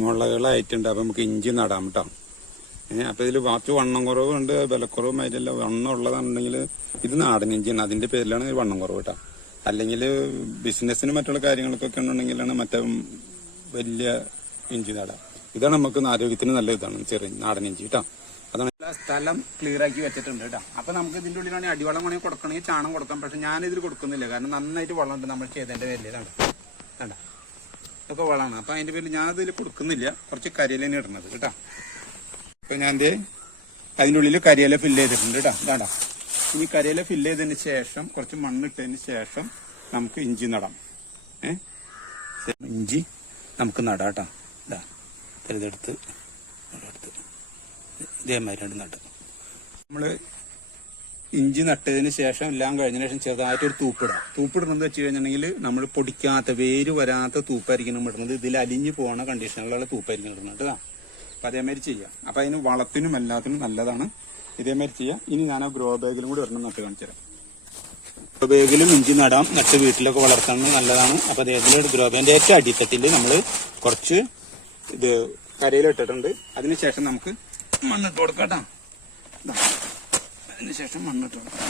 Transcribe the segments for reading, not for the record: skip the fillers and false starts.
മുളകളായിട്ടുണ്ട്. അപ്പം നമുക്ക് ഇഞ്ചി നടാം കേട്ടോ. അപ്പം ഇതിൽ കുറച്ച് വണ്ണം കുറവുണ്ട്, വിലക്കുറവും അതിലെല്ലാം വണ്ണം ഉള്ളതാണെന്നുണ്ടെങ്കിൽ ഇത് നാടൻ ഇഞ്ചിയാണ്, അതിന്റെ പേരിലാണ് വണ്ണം കുറവ് കേട്ടോ. അല്ലെങ്കിൽ ബിസിനസ്സിന് മറ്റുള്ള കാര്യങ്ങൾക്കൊക്കെ ഉണ്ടെങ്കിലാണ് മറ്റേ വലിയ ഇഞ്ചി നടാം. ഇതാണ് നമുക്ക് ആരോഗ്യത്തിന് നല്ല ഇതാണ് ചെറിയ നാടൻ ഇഞ്ചി കേട്ടോ. അതാണ് സ്ഥലം ക്ലിയർ ആക്കി വെച്ചിട്ടുണ്ട് കേട്ടോ. അപ്പൊ നമുക്ക് ഇതിന്റെ ഉള്ളിലാണെങ്കിൽ അടിവളം വേണമെങ്കിൽ കൊടുക്കണമെങ്കിൽ ചാണം കൊടുക്കാം. പക്ഷെ ഞാനിതിൽ കൊടുക്കുന്നില്ല, കാരണം നന്നായിട്ട് വളമുണ്ട് നമ്മൾ ചെയ്തതിന്റെ പേരിൽ. കണ്ട ഇതൊക്കെ വളമാണ്. അപ്പൊ അതിന്റെ പേരിൽ ഞാൻ ഇതിൽ കൊടുക്കുന്നില്ല, കുറച്ച് കരിയില തന്നെ ഇടുന്നത് കേട്ടോ. അപ്പൊ ഞാൻ അതിന്റെ ഉള്ളിൽ കരിയില ഫില്ല് ചെയ്തിട്ടുണ്ട് കേട്ടോ. ഇതാണ്ടാ, ഇനി കരിയില ഫില്ല് ചെയ്തതിന് ശേഷം കുറച്ച് മണ്ണിട്ടതിന് ശേഷം നമുക്ക് ഇഞ്ചി നടാം. ഇഞ്ചി നമുക്ക് നടാം കേട്ടോ. ഇതാ ഇതെടുത്ത് ഇതേമാതിരി നട്ട് നമ്മള് ഇഞ്ചി നട്ടതിന് ശേഷം എല്ലാം കഴിഞ്ഞതിന് ശേഷം ചെറുതായിട്ടൊരു തൂപ്പിടാം. തൂപ്പിടുന്നത് വെച്ച് കഴിഞ്ഞിട്ടുണ്ടെങ്കിൽ നമ്മൾ പൊടിക്കാത്ത വേര് വരാത്ത തൂപ്പായിരിക്കും നമ്മൾ ഇടുന്നത്. ഇതിൽ അലിഞ്ഞു പോകുന്ന കണ്ടീഷനിലുള്ള തൂപ്പായിരിക്കും ഇടുന്നത് കേട്ടോ. അപ്പൊ അതേമാതിരി ചെയ്യാം. അപ്പൊ അതിന് വളത്തിനും എല്ലാത്തിനും നല്ലതാണ്. ഇതേമാതിരി ചെയ്യാം. ഇനി ഞാൻ ആ ഗ്രോ ബാഗിലും കൂടി ഒരെണ്ണം നട്ട് കാണിച്ചു തരാം. ഗ്രോ ബാഗിലും ഇഞ്ചി നടാം, നട്ട് വീട്ടിലൊക്കെ വളർത്താൻ നല്ലതാണ്. അപ്പൊ അതേപോലെ ഗ്രോ ബാഗിന്റെ ഏറ്റവും അടിത്തട്ടില് നമ്മൾ കുറച്ച് ഇത് കരയിൽ ഇട്ടിട്ടുണ്ട്. അതിനുശേഷം നമുക്ക് മണ്ണിട്ട് കൊടുക്കാം. അതിനുശേഷം മണ്ണിട്ട് കൊടുക്കാം.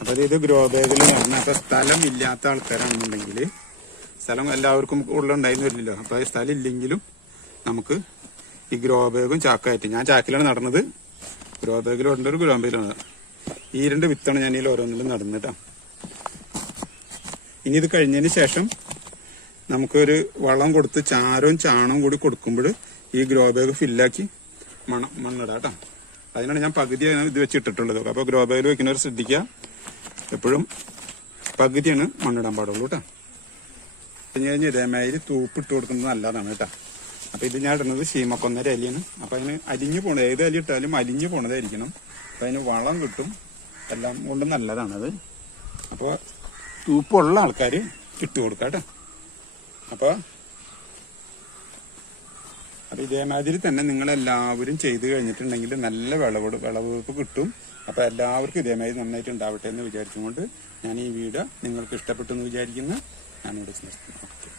അപ്പൊ ഇത് ഗ്രോ ബാഗിൽ നടന്ന അപ്പൊ സ്ഥലം ഇല്ലാത്ത ആൾക്കാരാണെന്നുണ്ടെങ്കിൽ, സ്ഥലം എല്ലാവർക്കും ഉള്ളുണ്ടായിരുന്നു വരില്ലല്ലോ. അപ്പൊ സ്ഥലം ഇല്ലെങ്കിലും നമുക്ക് ഈ ഗ്രോ ബാഗും ചാക്കായിട്ട്, ഞാൻ ചാക്കിലാണ് നടന്നത്, ഗ്രോ ബാഗിൽ ഉണ്ട്, ഒരു ഗ്രോ ബാഗിലാണ്. ഈ 2 വിത്താണ് ഞാൻ ഇതിൽ ഓരോന്നിലും നടന്നിട്ടാ. ഇനി ഇത് കഴിഞ്ഞതിന് ശേഷം നമുക്കൊരു വളം കൊടുത്ത് ചാരവും ചാണകവും കൂടി കൊടുക്കുമ്പോൾ ഈ ഗ്രോ ബാഗ് ഫില്ലാക്കി മണ്ണിടാം കേട്ടോ. അതിനാണ് ഞാൻ പകുതി ഇത് വെച്ചിട്ടിട്ടുള്ളത്. അപ്പൊ ഗ്രോ ബാഗിൽ വെക്കുന്നവർ ശ്രദ്ധിക്കുക, എപ്പോഴും പകുതിയാണ് മണ്ണിടാൻ പാടുള്ളൂ കേട്ടോ. കഴിഞ്ഞ് ഇതേമാതിരി തൂപ്പിട്ട് കൊടുക്കുന്നത് നല്ലതാണ് കേട്ടോ. അപ്പൊ ഇത് ഞാൻ ഇടുന്നത് ശീമക്കൊന്നര അലിയാണ്. അപ്പൊ അതിന് അലിഞ്ഞു പോണത്, ഏത് അലി ഇട്ടാലും അലിഞ്ഞു പോണതായിരിക്കണം. അപ്പൊ അതിന് വളം കിട്ടും, എല്ലാം കൊണ്ടും നല്ലതാണത്. അപ്പോൾ തൂപ്പുള്ള ആൾക്കാർ ഇട്ട് കൊടുക്കാം കേട്ടോ. അപ്പൊ ഇതേമാതിരി തന്നെ നിങ്ങളെല്ലാവരും ചെയ്ത് കഴിഞ്ഞിട്ടുണ്ടെങ്കിൽ നല്ല വിളവെടുപ്പ് കിട്ടും. അപ്പൊ എല്ലാവർക്കും ഇതേമാതിരി നന്നായിട്ട് ഉണ്ടാവട്ടെ എന്ന് വിചാരിച്ചുകൊണ്ട് ഞാൻ ഈ വീഡിയോ നിങ്ങൾക്ക് ഇഷ്ടപ്പെട്ടു എന്ന് വിചാരിക്കുന്നു. ഞാനിവിടെ നിർത്തുന്നു. ഓക്കെ.